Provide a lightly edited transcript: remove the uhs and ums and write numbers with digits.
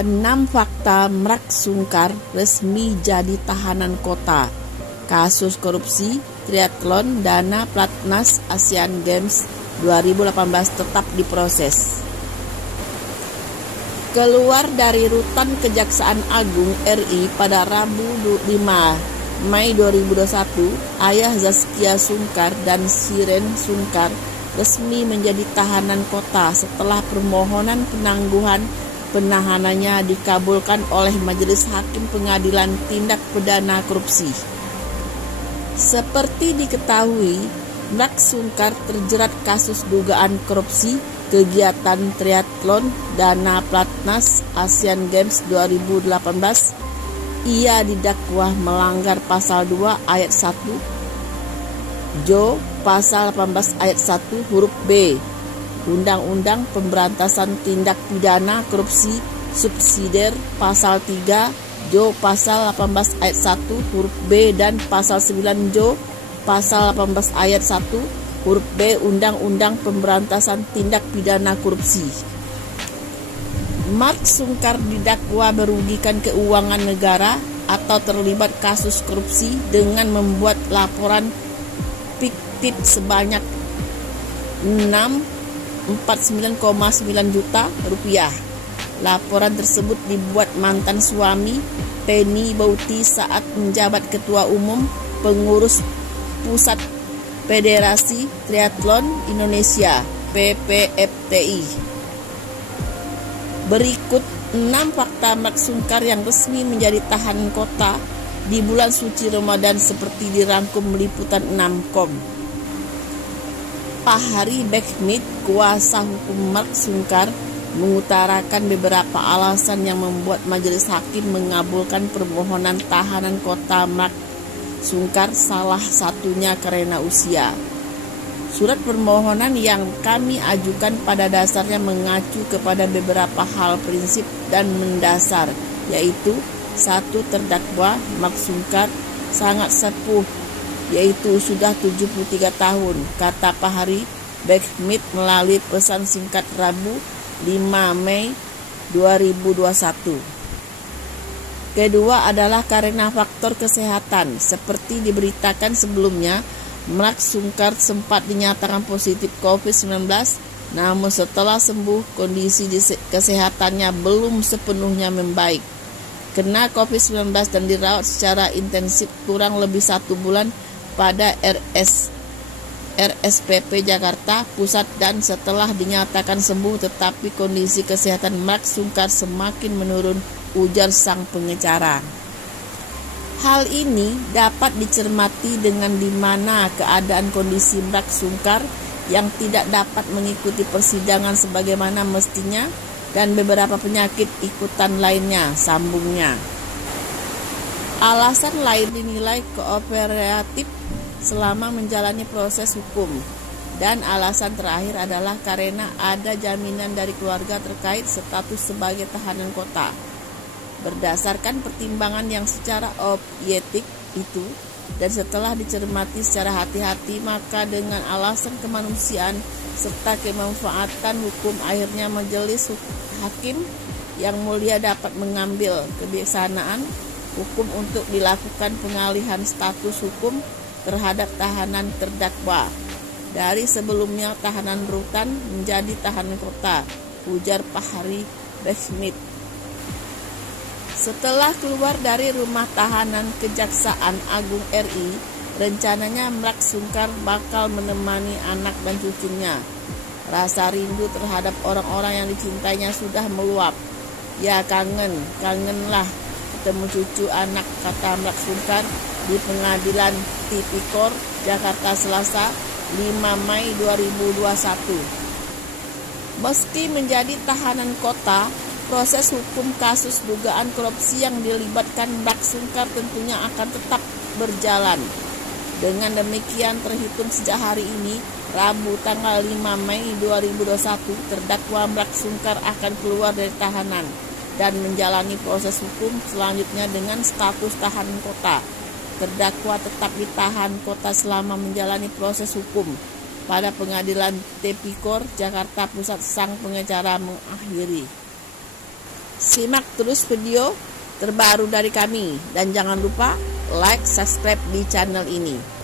6 fakta Mrak Sungkar resmi jadi tahanan kota. Kasus korupsi triathlon dana Platnas Asian Games 2018 tetap diproses. Keluar dari rutan Kejaksaan Agung RI pada Rabu 5 Mei 2021, ayah Zaskia Sungkar dan Shiren Sungkar resmi menjadi tahanan kota setelah permohonan penangguhan penahanannya dikabulkan oleh Majelis Hakim Pengadilan Tindak Pidana Korupsi. Seperti diketahui, Mrak Sungkar terjerat kasus dugaan korupsi kegiatan triathlon dana Platnas Asian Games 2018. Ia didakwa melanggar pasal 2 ayat 1 Jo pasal 18 ayat 1 huruf B Undang-Undang Pemberantasan Tindak Pidana Korupsi Subsidiar pasal 3 Jo pasal 18 ayat 1 huruf B dan pasal 9 Jo pasal 18 ayat 1 huruf B Undang-Undang Pemberantasan Tindak Pidana Korupsi. Mrak Sungkar didakwa merugikan keuangan negara atau terlibat kasus korupsi dengan membuat laporan fiktif sebanyak 49,9 juta rupiah. Laporan tersebut dibuat mantan suami Penny Bauti saat menjabat Ketua Umum Pengurus Pusat Federasi Triathlon Indonesia (PPFTI). Berikut 6 fakta Mrak Sungkar yang resmi menjadi tahanan kota di bulan suci Ramadan seperti dirangkum liputan 6.com. Fahri Bekmit, kuasa hukum Mrak Sungkar, mengutarakan beberapa alasan yang membuat majelis hakim mengabulkan permohonan tahanan kota Mrak Sungkar, salah satunya karena usia. Surat permohonan yang kami ajukan pada dasarnya mengacu kepada beberapa hal prinsip dan mendasar, yaitu 1. Terdakwa Mrak Sungkar sangat sepuh, yaitu sudah 73 tahun, kata Fahri Bekmit melalui pesan singkat Rabu 5 Mei 2021. Kedua adalah karena faktor kesehatan. Seperti diberitakan sebelumnya, Mrak Sungkar sempat dinyatakan positif COVID-19, namun setelah sembuh kondisi kesehatannya belum sepenuhnya membaik. Kena COVID-19 dan dirawat secara intensif kurang lebih 1 bulan pada RSPP Jakarta Pusat dan setelah dinyatakan sembuh tetapi kondisi kesehatan Mrak Sungkar semakin menurun, ujar sang pengacara. Hal ini dapat dicermati dengan di mana keadaan kondisi Mrak Sungkar yang tidak dapat mengikuti persidangan sebagaimana mestinya dan beberapa penyakit ikutan lainnya, sambungnya. Alasan lain dinilai kooperatif selama menjalani proses hukum, dan alasan terakhir adalah karena ada jaminan dari keluarga terkait status sebagai tahanan kota. Berdasarkan pertimbangan yang secara objektif itu dan setelah dicermati secara hati-hati, maka dengan alasan kemanusiaan serta kemanfaatan hukum, akhirnya majelis hakim yang mulia dapat mengambil kebijaksanaan hukum untuk dilakukan pengalihan status hukum terhadap tahanan terdakwa dari sebelumnya tahanan rutan menjadi tahanan kota, ujar Fahri Bekmit. Setelah keluar dari rumah tahanan Kejaksaan Agung RI, rencananya Mrak Sungkar bakal menemani anak dan cucunya. Rasa rindu terhadap orang-orang yang dicintainya sudah meluap. Ya kangenlah ketemu cucu anak, kata Mrak Sungkar di Pengadilan Tipikor Jakarta Selasa 5 Mei 2021. Meski menjadi tahanan kota, proses hukum kasus dugaan korupsi yang dilibatkan Mrak Sungkar tentunya akan tetap berjalan. Dengan demikian, terhitung sejak hari ini, Rabu tanggal 5 Mei 2021, terdakwa Mrak Sungkar akan keluar dari tahanan dan menjalani proses hukum selanjutnya dengan status tahanan kota. Terdakwa tetap ditahan kota selama menjalani proses hukum pada Pengadilan Tipikor Jakarta Pusat, sang pengacara mengakhiri. Simak terus video terbaru dari kami dan jangan lupa like, subscribe di channel ini.